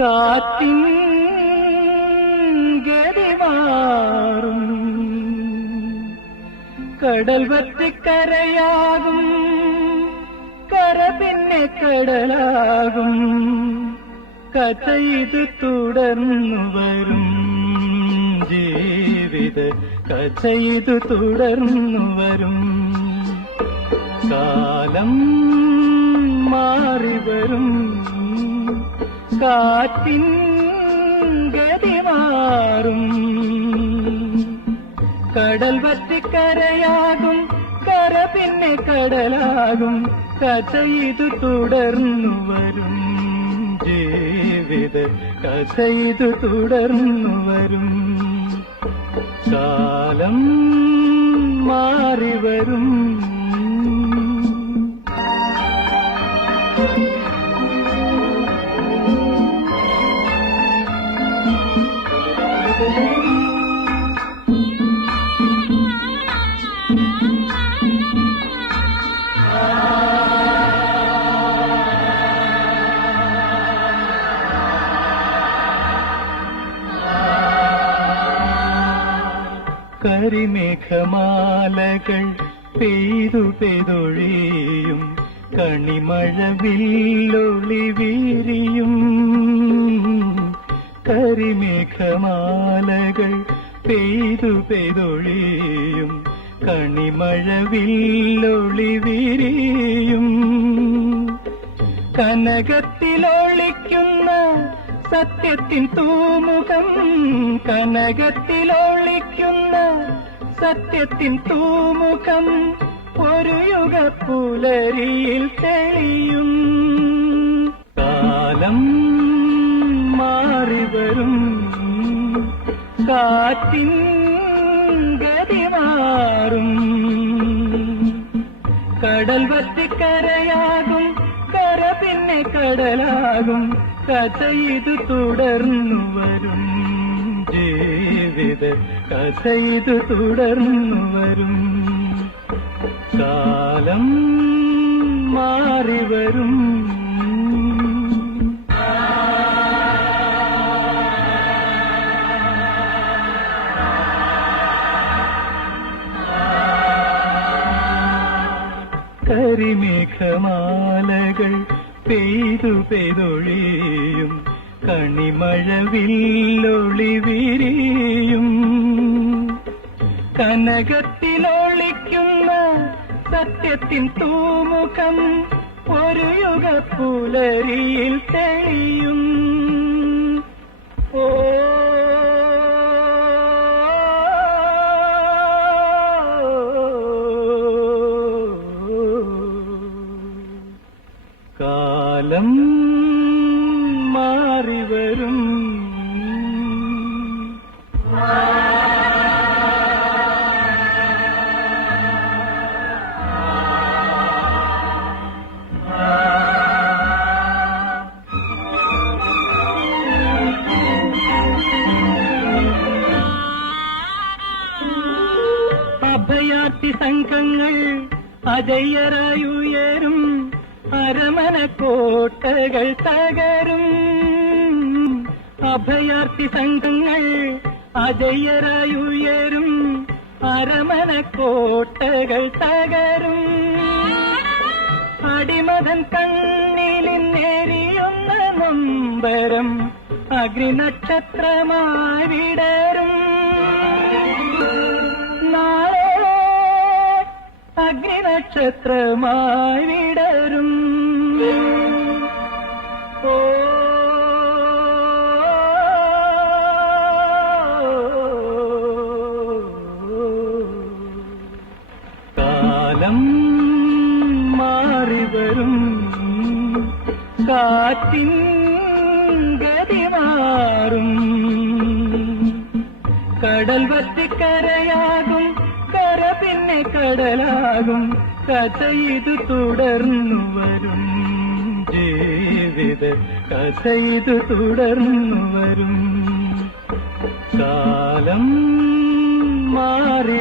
കാറ്റിൻ കടൽ കടൽ വറ്റിക്കരയാകും കര പിന്നെ കടലാകും. കഥ ഇത് തുടർന്നു വരും. ജീവിത കഥ ഇത് തുടർന്നു വരും. കാലം കാറ്റിൻ ഗതി മാറും കടൽ വറ്റിക്കരയാകും കര പിന്നെ കടലാകും കഥ ഇത് തുടർന്നു വരും. ജീവിത കഥ ഇത് തുടർന്നു വരും. കാലം മാറി വരും. കരിമേഘമാലകൾ പെയ്തു പെയ്തൊഴിയും കണിമഴവില്ലൊളി വീരിയും കരിമേഘമാലകൾ പെയ്തു പെയ്തൊഴിയും കണിമഴവില്ലൊളി വീരിയും കനകത്തിലൊളിക്കുന്ന സത്യത്തിൻ തൂമുഖം കനകത്തിലൊളിക്കുന്ന സത്യത്തിൻ തൂമുഖം ഒരു യുഗ പുലരിയിൽ തെളിയും. കാലം മാറിവരും കാറ്റിൻ ഗതി മാറും. കടൽ വറ്റിക്കരയാകും കര പിന്നെ കടലാകും. കഥ ഇത് തുടർന്നു വരും. ജീവിത കഥയിതു തുടർന്നു വരും. കാലം മാറി വരും. കരിമേഘമാലകൾ പെയ്തു പെയ്തൊഴിയും കണിമഴവില്ലൊളി വിരിയും കനകത്തിലൊളിക്കുന്ന സത്യത്തിൻ തൂമുഖം ഒരു യുഗ തെളിയും. കാലം മാറി വരും. അഭയാർത്ഥി സംഘങ്ങൾ അരമന കോട്ടകൾ തകരും. അഭയാർത്ഥി സംഘങ്ങൾ അജയ്യരായുയരും അരമന കോട്ടകൾ തകരും. അടിമതൻ കണ്ണിലിന്നേരിയുന്ന നൊമ്പരം അഗ്നിനക്ഷത്രമായി വിടരും. നാളെ അഗ്നിനക്ഷത്രമായി വിടരും കാലം മാറിവരും കാറ്റിൻ ഗതി മാറും കടൽ വറ്റിക്കരയാകും കര പിന്നെ കടലാകും കഥ ഇത് തുടർന്നു വരും. ജീവിത കഥ ഇത് തുടർന്നു വരും. കാലം മാറി